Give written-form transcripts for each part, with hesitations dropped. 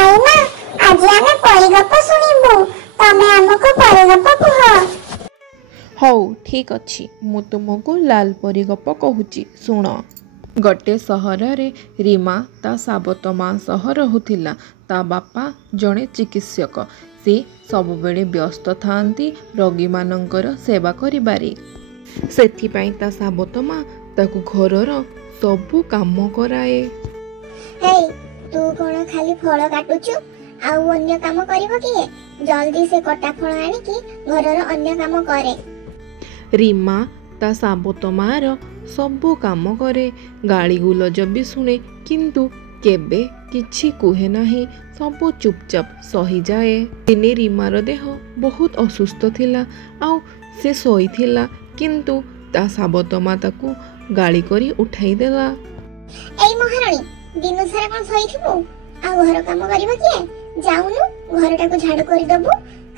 आईना आज आमे परिगप सुनिबु तमे हमको परिगप कुह। हौ ठीक अच्छी मु तुमको लाल परी गप कहूची शुण। गोटे सहर रे रीमा ता साबत माँ सह रहुथिला। ता बापा जड़े चिकित्सक से सबुबेले व्यस्त थांती रोगी मानकर सेवा करिबारे। सेथिपाई ता साबत माँ ताकू घरर सबु काम कराए। हे तू कोन खाली फल काटुचु आउ अन्य काम करिवो किए? जल्दी से कटा फल आनी कि घरर अन्य काम करे। रीमा ता साबत मार सबु काम करे। गाली गुलज भी शुणे किंतु केबे किछि कुहे नाही। सबु चुपचाप सही जाए। दिने रीमार देह बहुत असुस्थ थिला आउ से सोई थिला किंतु ता साबत माँ ताकू गाली करी उठाई देला। एई महारानी दिन सारा कोन सोईथिबो आ घर काम करिवो किए? जाउनु घरटा को झाड़ू करि दबु।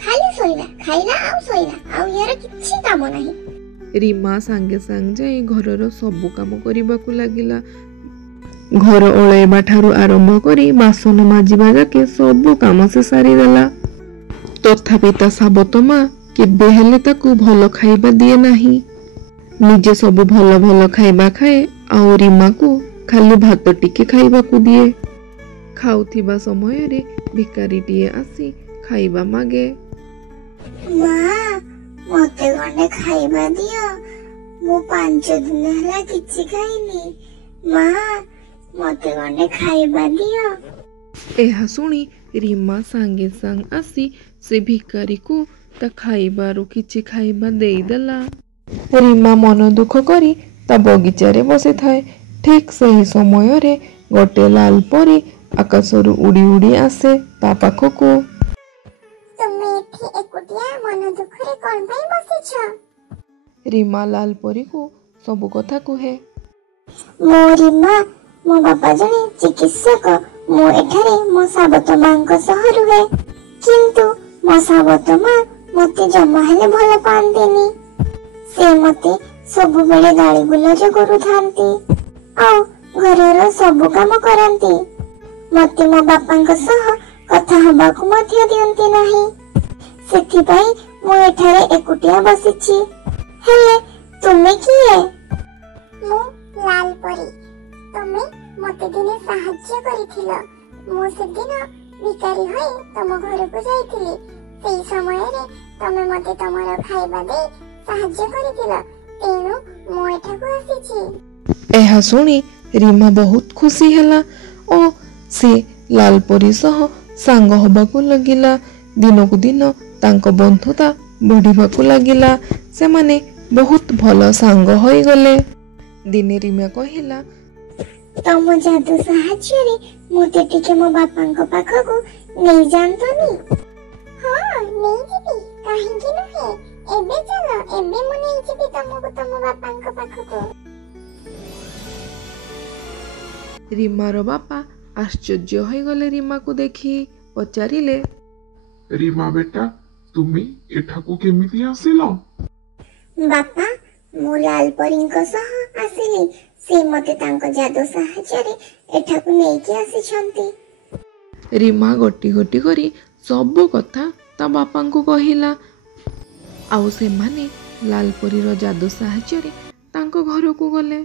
खाली सोइला खाइला आ सोइला आ यार किछि काम नाही। रीमा सांगे सांग जाई घरर सबु काम करिबाकू लागिला। घर ओळेबा ठारू आरंभ करी बासन माजिबा जाके सबु काम से सारी देला। तथापि ता साबत माँ केबे हेले ताकू भल खाइबा दिए नाही। निजे सबु भल भल खाइबा खाए आउ रीमा को खाली भात टिके खाइबाकू दिए। खाउथिबा समय रे भिकारीटिए आसी खाइबा मागे। माँ मते गंडे खाइबा दियो मु 5 दिन हला किछि खाइनी। माँ मते गंडे खाइबा दियो। एहा सुनी रीमा सांगे सांग आसी से भिकारी को ता खाइबारु किछि खाइबा देई देला। रीमा मन दुख करी ता बगीचा रे बसे थाए। ठीक सही समय रे गोटे लाल परी आकाशरु उड़ी उड़ी आसे ता पाखकू। तुमे एठी एकुटिया मन दुख रे कोन पई बसिछ? रीमा लाल परी को सब कथा कहे। मो रीमा मो बापा जने चिकित्सक। मो एठारे मो साबत मांको सह रुहे किंतु मो साबत मां मते जमा हेले भल पांतेनी। से मते सब बेले गाली गुलज करू थांती आउ घरर सब काम करंती। मते मो बापांको सह कथा हबाकू मध्य दियंती नाही। सेथिपाई मो एठारे एकुटिया बसिछि। हेले तुमे किए? मो लाल परी। तुमे मते दिने साहाय्य करिथिलो। मो से दिन भिकारी होई तम घर को जाइथिली। सेई समय रे तमे मते तमर खाइबा दे साहाय्य करिथिलो तेनु मो एठा को आसीछि। एहा सुनी रीमा बहुत खुशी हैला ओ से लाल परी सह सांग हबाकू लगिला। दिनकू दिन तांको बंधुता बढ़िबाकू लागिला। से माने बहुत भल सांग होई गले। दिने रीमा कहिला तम जादू साहाय्य रे मोते टिके मो बापांको पाखकू नै जानतनी। हां नै जिबी काहेकि नहे एबे चलो एबे मु नै जिबी तमको तम बापांको पाखकू। रीमार बापा आश्चर्य हो गले रीमा को देखी पचारिले। रीमा बेटा तुमी एठाकू केमिति आसिलो? बापा मु लाल परींको सह आसिली। से मते तांको जादू साहाय्य रे एठाकू नै कि आसी छंती। रीमा गोटी गोटी करी सब कथा ता बापा को कहिला। आउ से माने लाल परीर जादू साहाय्य रे तांको घर को गले।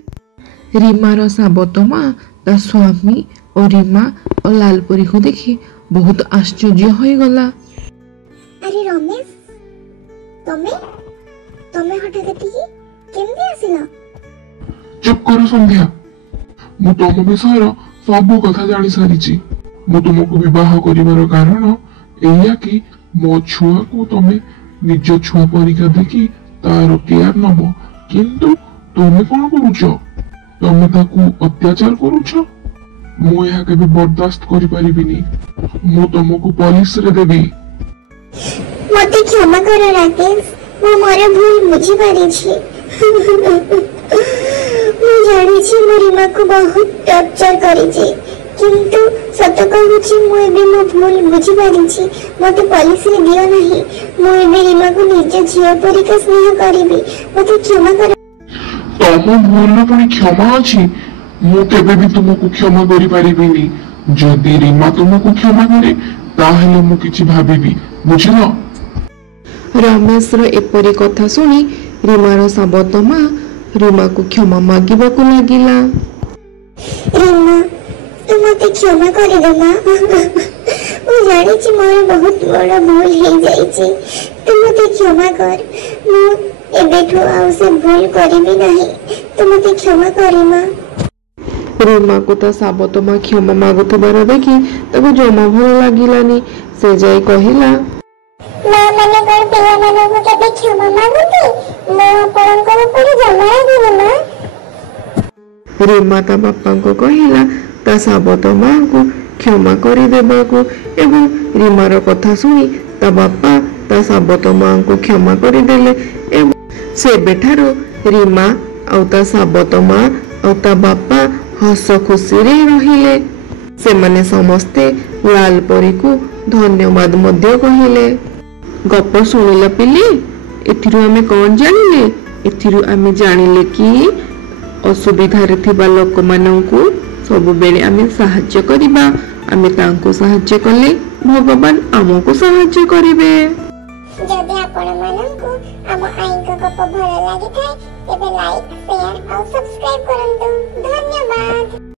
रीमार साबत माँ ता स्वामी और रीमा और लाल परी को देखी बहुत आश्चर्य हो गला। अरे रमेश तमे तमे हठात एतिकी केमते आसिला? चुप करो संध्या। मु तुम विषय सब कथा जानी सारिची। मु तुमको विवाह करिवार कारण एया कि मो छुआ को तमे निज छुआ परीक्षा देखी तार केयर नबो किंतु तुमे कोन करूछ? तमे ताकू अत्याचार करूछ। मु एहा केबे बर्दाश्त करि परिबिनी। मु तुमको पुलिस रे देबी। मते क्षमा करो राकेश। मु मोर भूल बुझी पारी छी। मु जानि छी मो रीमा को बहुत टॉर्चर करी छी किंतु सत कहूची मु एबे मो भूल बुझी पारी छी। मते पुलिस रे दियो नाही। मु एबे रीमा को निज झियो परीका स्नेह करिबी। मते क्षमा करो। तम भूल पुणी क्षमा अछि। मु केबे भी तुमको क्षमा करि परिबिनी। जदि रीमा तुमको क्षमा करे ताहेले मु किछि भाबिबी बुझिलो। रमेशर एपरी कथा शुणी रीमार साबत माँ रीमा को क्षमा मागिबाकू लागिला। रीमा तू मते क्षमा कर दे मां मु जानि छी मोर बहुत बड़ भूल हे जाई छी तू मते क्षमा कर मु एबेठू आउ से भूल करिबी नाही तू मते क्षमा कर मां। रीमा को ता साबत माँ क्षमा मागुथिबार देखि ताको जमा भल लागिलानी। से जाई कहिला मां माने कोन पिया माने को केबे क्षमा मागुती मो आपनकर पर जमा दिले मां। रीमा ता बापा को कहिला ता साबत माँ को क्षमा करि देबाकू एवं रीमार कथा शुणी ता बापा ता साबत माँ को क्षमा करि देले एवं से बेठारो रीमा आउ ता साबत माँ आउ ता बापा हस खुशी रे रहिले। से माने समस्ते लाल परी को धन्यवाद मध्य कहिले। गप शुणिल पिले एथिरु आमे कोन जानिले एथिरु आमे जानिले कि असुविधा रे थिबा लोक माननकु सब बेले आमे सहाय्य करिबा। आमे तांको सहाय्य कले भगवान आमको सहाय्य करिवे। जदि आपण माननकु हम आईको गप भल लागि थाए तेबे लाइक शेयर और सब्सक्राइब करंतु। धन्यवाद।